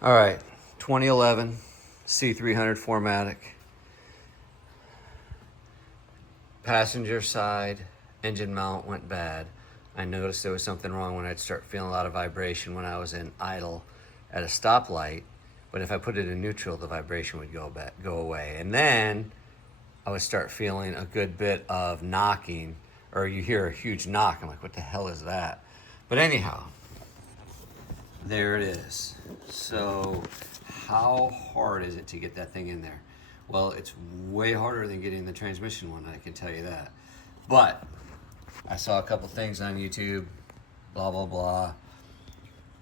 All right, 2011 C300 4Matic. Passenger side engine mount went bad. I noticed there was something wrong when I'd start feeling a lot of vibration when I was in idle at a stoplight. But if I put it in neutral, the vibration would go away. And then I would start feeling a good bit of knocking, or you hear a huge knock. I'm like, what the hell is that? But anyhow, there it is. So how hard is it to get that thing in there? Well, it's way harder than getting the transmission one, I can tell you that. But I saw a couple things on YouTube, blah, blah, blah.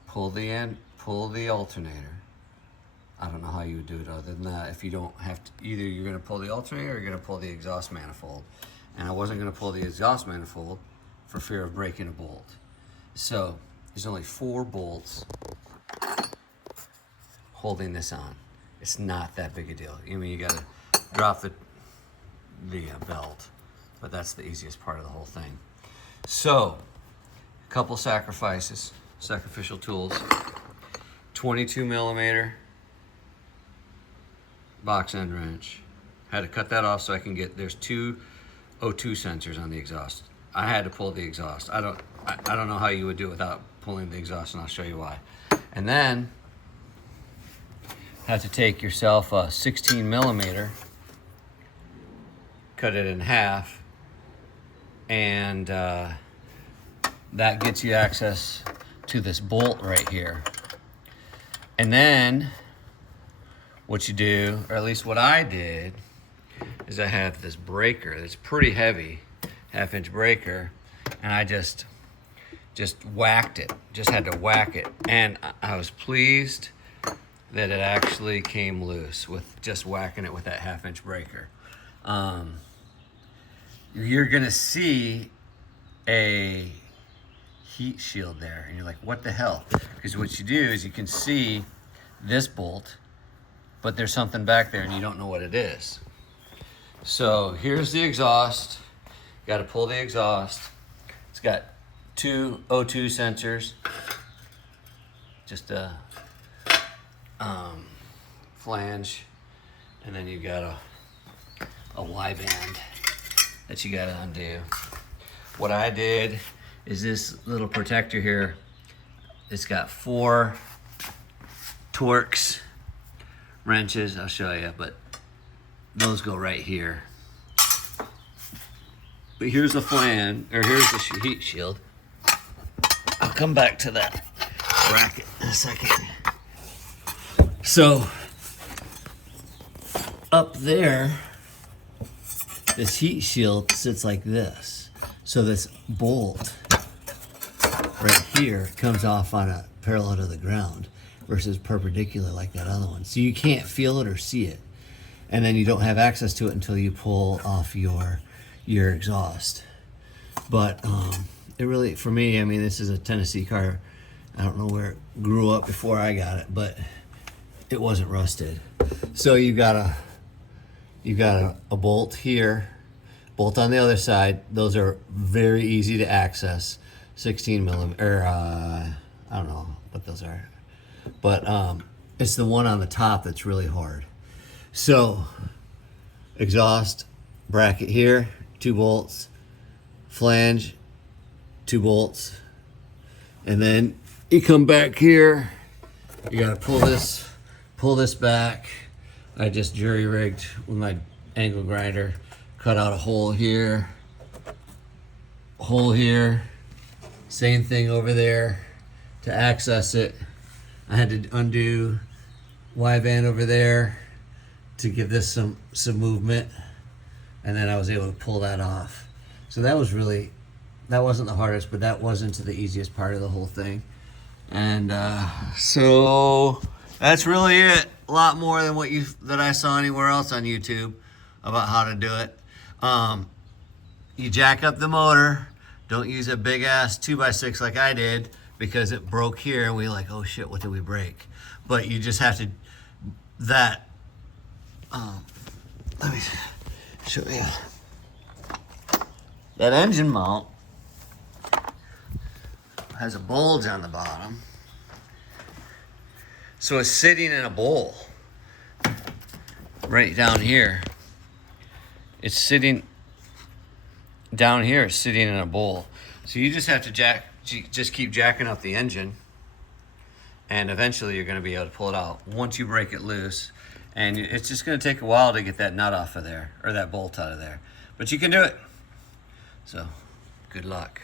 Pull the alternator. I don't know how you would do it other than that. If you don't have to, either you're gonna pull the alternator or you're gonna pull the exhaust manifold. And I wasn't gonna pull the exhaust manifold for fear of breaking a bolt. So there's only 4 bolts holding this on. It's not that big a deal. I mean, you gotta drop the belt, but that's the easiest part of the whole thing. So, a couple sacrificial tools. 22 millimeter box end wrench. Had to cut that off so I can get, there's 2 O2 sensors on the exhaust. I had to pull the exhaust. I don't know how you would do it without pulling the exhaust, and I'll show you why. And then have to take yourself a 16 millimeter, cut it in half, and that gets you access to this bolt right here. And then what you do, or at least what I did, is I have this breaker that's pretty heavy, 1/2-inch breaker, and I just whacked it, just had to whack it. And I was pleased that it actually came loose with just whacking it with that 1/2-inch breaker. You're gonna see a heat shield there, and you're like, what the hell? Because what you do is you can see this bolt, but there's something back there and you don't know what it is. So here's the exhaust. You gotta pull the exhaust. It's got 2 O2 sensors, just a flange, and then you've got a Y band that you gotta undo. What I did is this little protector here, it's got 4 Torx wrenches, I'll show you, but those go right here. But here's the flange, or here's the heat shield. I'll come back to that bracket in a second. So up there, this heat shield sits like this. So this bolt right here comes off on a parallel to the ground versus perpendicular like that other one. So you can't feel it or see it. And then you don't have access to it until you pull off your exhaust. But it really, for me, I mean, this is a Tennessee car. I don't know where it grew up before I got it, but it wasn't rusted. So you got a bolt here, bolt on the other side. Those are very easy to access. 16 millimeter, I don't know what those are, but it's the one on the top that's really hard. So exhaust bracket here, 2 bolts, flange, 2 bolts, and then you come back here. You gotta pull this back. I just jury rigged with my angle grinder, cut out a hole here, same thing over there to access it. I had to undo Y band over there to give this some movement, and then I was able to pull that off. So that wasn't the hardest, but that wasn't the easiest part of the whole thing. And so that's really it. A lot more than that I saw anywhere else on YouTube about how to do it. You jack up the motor. Don't use a big ass 2x6 like I did, because it broke here and we like, oh shit, what did we break? But you just have to, let me show you. That engine mount has a bulge on the bottom. So it's sitting in a bowl right down here. It's sitting down here, it's sitting in a bowl. So you just have to just keep jacking up the engine, and eventually you're going to be able to pull it out once you break it loose. And it's just going to take a while to get that nut off of there, or that bolt out of there. But you can do it. So, good luck.